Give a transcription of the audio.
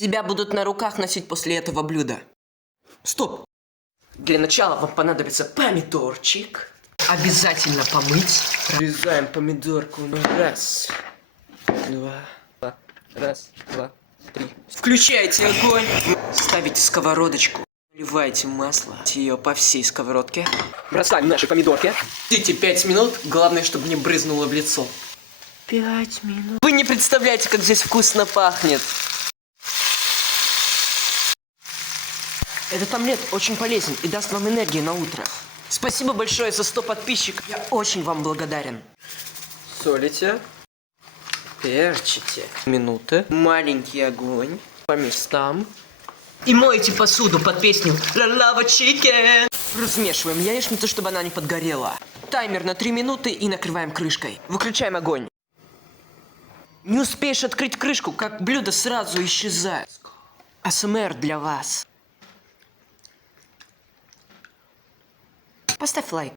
Тебя будут на руках носить после этого блюда. Стоп! Для начала вам понадобится помидорчик. Обязательно помыть. Нарезаем помидорку. Раз, два, раз, два, три. Включайте огонь. Ставите сковородочку. Наливайте масло. Ее по всей сковородке. Бросаем наши помидорки. Ждите 5 минут. Главное, чтобы не брызнуло в лицо. 5 минут. Вы не представляете, как здесь вкусно пахнет. Этот омлет очень полезен и даст вам энергии на утро. Спасибо большое за 100 подписчиков. Я очень вам благодарен. Солите. Перчите. Минуты. Маленький огонь. По местам. И моете посуду под песню «La Lava Chicken». Размешиваем яичницу, чтобы она не подгорела. Таймер на 3 минуты и накрываем крышкой. Выключаем огонь. Не успеешь открыть крышку, как блюдо сразу исчезает. АСМР для вас. Поставь лайк.